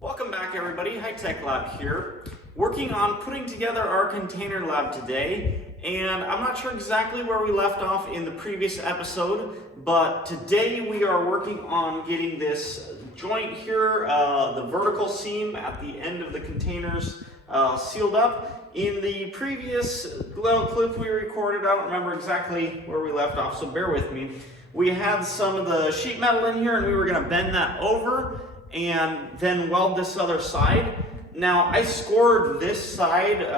Welcome back everybody, High Tech Lab here, working on putting together our container lab today, and I'm not sure exactly where we left off in the previous episode, but today we are working on getting this joint here, the vertical seam at the end of the containers sealed up. In the previous little clip we recorded, I don't remember exactly where we left off, so bear with me. We had some of the sheet metal in here and we were going to bend that over and then weld this other side. Now I scored this side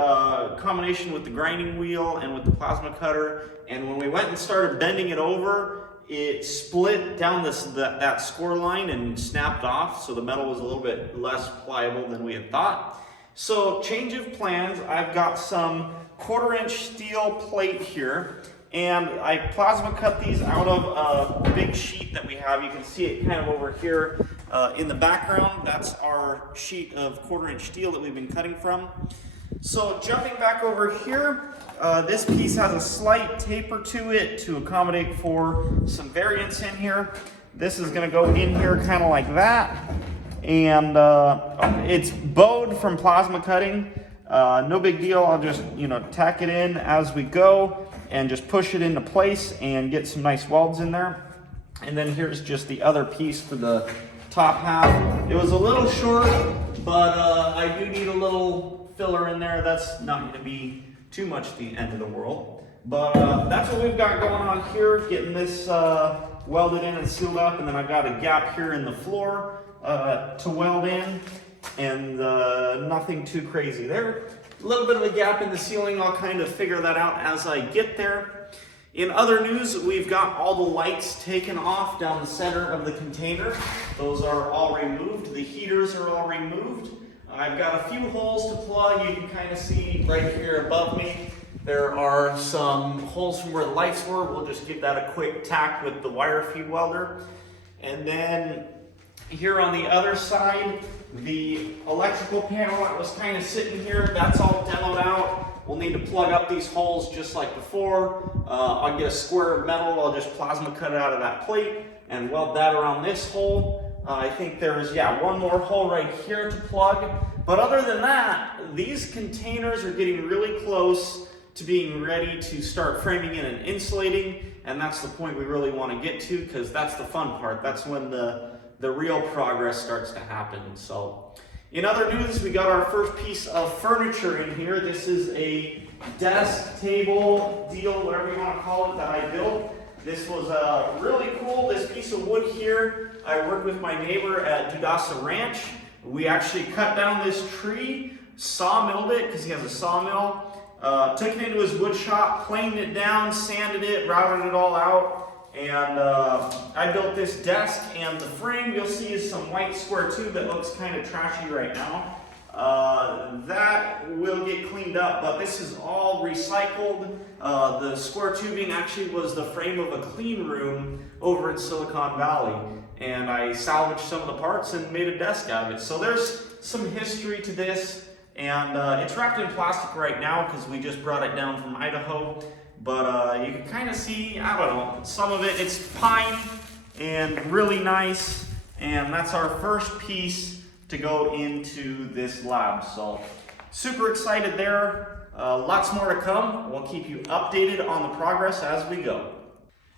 combination with the grinding wheel and with the plasma cutter, and when we went and started bending it over, it split down that score line and snapped off, so the metal was a little bit less pliable than we had thought. So change of plans, I've got some 1/4-inch steel plate here, and I plasma cut these out of a big sheet that we have. You can see it kind of over here in the background. That's our sheet of 1/4-inch steel that we've been cutting from. So jumping back over here, this piece has a slight taper to it to accommodate for some variance in here. This is going to go in here kind of like that, and it's bowed from plasma cutting. No big deal. I'll just tack it in as we go and just push it into place and get some nice welds in there. And then here's just the other piece for the top half. It was a little short, but I do need a little filler in there. That's not going to be too much the end of the world. But that's what we've got going on here, getting this welded in and sealed up. And then I've got a gap here in the floor to weld in, and nothing too crazy there. A little bit of a gap in the ceiling. I'll kind of figure that out as I get there. In other news, we've got all the lights taken off down the center of the container. Those are all removed. The heaters are all removed. I've got a few holes to plug. You can kind of see right here above me. There are some holes from where the lights were. We'll just give that a quick tack with the wire feed welder. And then here on the other side, the electrical panel that was kind of sitting here, that's all demoed out. We'll need to plug up these holes just like before. I'll get a square of metal. I'll just plasma cut it out of that plate and weld that around this hole. I think there's, one more hole right here to plug. But other than that, these containers are getting really close to being ready to start framing in and insulating. And that's the point we really want to get to, because that's the fun part. That's when the real progress starts to happen. So in other news, we got our first piece of furniture in here. This is a desk, table, deal, whatever you want to call it, that I built. This was really cool. This piece of wood here, I worked with my neighbor at Dudasa Ranch. We actually cut down this tree, sawmilled it, because he has a sawmill, took it into his wood shop, planed it down, sanded it, routed it all out. And I built this desk, and the frame you'll see is some white square tube that looks kind of trashy right now. That will get cleaned up, but this is all recycled. The square tubing actually was the frame of a clean room over in Silicon Valley, and I salvaged some of the parts and made a desk out of it. So there's some history to this, and it's wrapped in plastic right now because we just brought it down from Idaho. But you can kind of see, I don't know, some of it, it's pine and really nice. And that's our first piece to go into this lab. So super excited there. Lots more to come. We'll keep you updated on the progress as we go.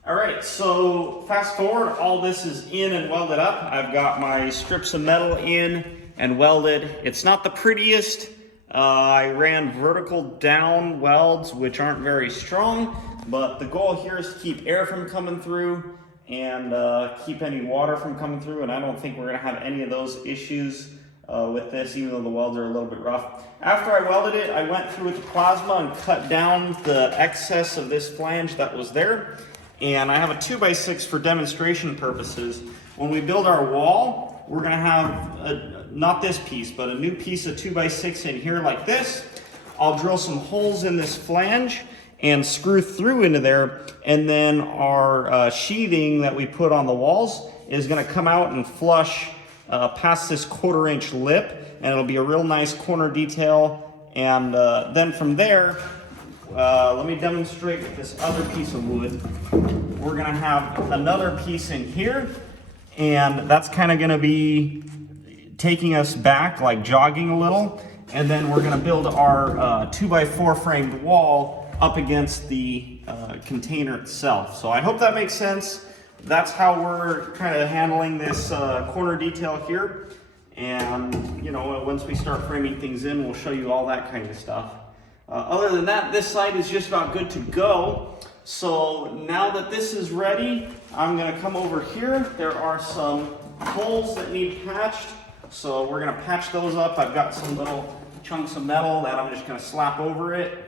All right, so fast forward, all this is in and welded up. I've got my strips of metal in and welded. It's not the prettiest. I ran vertical down welds, which aren't very strong, but the goal here is to keep air from coming through and keep any water from coming through, and I don't think we're going to have any of those issues with this, even though the welds are a little bit rough. After I welded it, I went through with the plasma and cut down the excess of this flange that was there, and I have a 2x6 for demonstration purposes. When we build our wall, we're going to have not this piece, but a new piece of 2x6 in here like this. I'll drill some holes in this flange and screw through into there, and then our sheathing that we put on the walls is going to come out and flush past this 1/4-inch lip, and it'll be a real nice corner detail. And then from there, let me demonstrate with this other piece of wood. We're going to have another piece in here, and that's kind of going to be taking us back, like jogging a little, and then we're gonna build our 2x4 framed wall up against the container itself. So I hope that makes sense. That's how we're kind of handling this corner detail here. And, you know, once we start framing things in, we'll show you all that kind of stuff. Other than that, this side is just about good to go. So now that this is ready, I'm gonna come over here. There are some holes that need patched. So we're gonna patch those up. I've got some little chunks of metal that I'm just gonna slap over it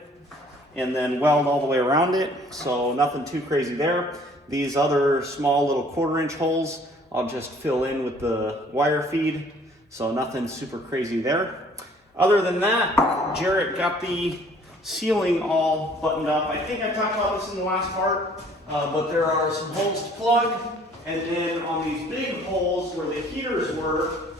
and then weld all the way around it. So nothing too crazy there. These other small little 1/4-inch holes, I'll just fill in with the wire feed. So nothing super crazy there. Other than that, Jarrett got the ceiling all buttoned up. I think I talked about this in the last part, but there are some holes to plug. And then on these big holes where the heaters were,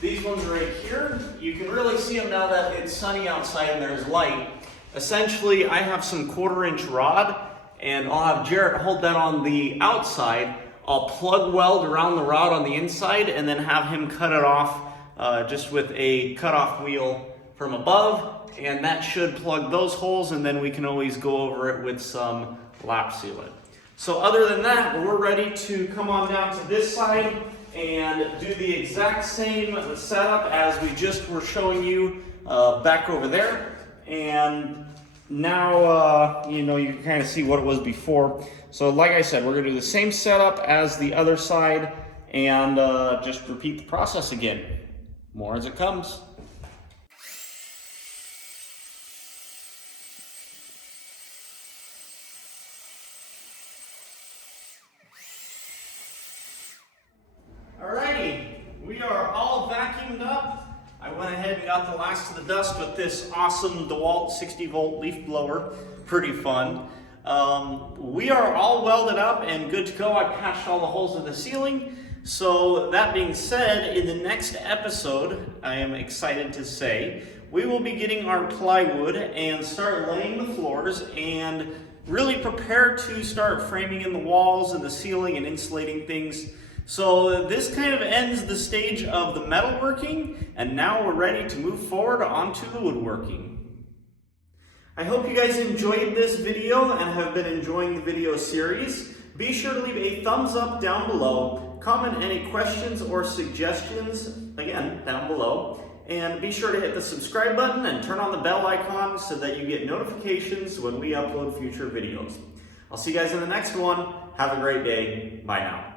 these ones right here, you can really see them now that it's sunny outside and there's light. Essentially, I have some 1/4-inch rod, and I'll have Jarrett hold that on the outside. I'll plug weld around the rod on the inside and then have him cut it off just with a cutoff wheel from above, and that should plug those holes, and then we can always go over it with some lap sealant. So other than that, we're ready to come on down to this side and do the exact same setup as we just were showing you back over there. And now, you know, you can kind of see what it was before. So like I said, we're gonna do the same setup as the other side and just repeat the process again. More as it comes. Alrighty, we are all vacuumed up. I went ahead and got the last of the dust with this awesome DeWalt 60-volt leaf blower. Pretty fun. We are all welded up and good to go. I patched all the holes in the ceiling. So that being said, in the next episode, I am excited to say, we will be getting our plywood and start laying the floors and really prepare to start framing in the walls and the ceiling and insulating things. So this kind of ends the stage of the metalworking, and now we're ready to move forward onto the woodworking. I hope you guys enjoyed this video and have been enjoying the video series. Be sure to leave a thumbs up down below, comment any questions or suggestions, again, down below, and be sure to hit the subscribe button and turn on the bell icon so that you get notifications when we upload future videos. I'll see you guys in the next one. Have a great day. Bye now.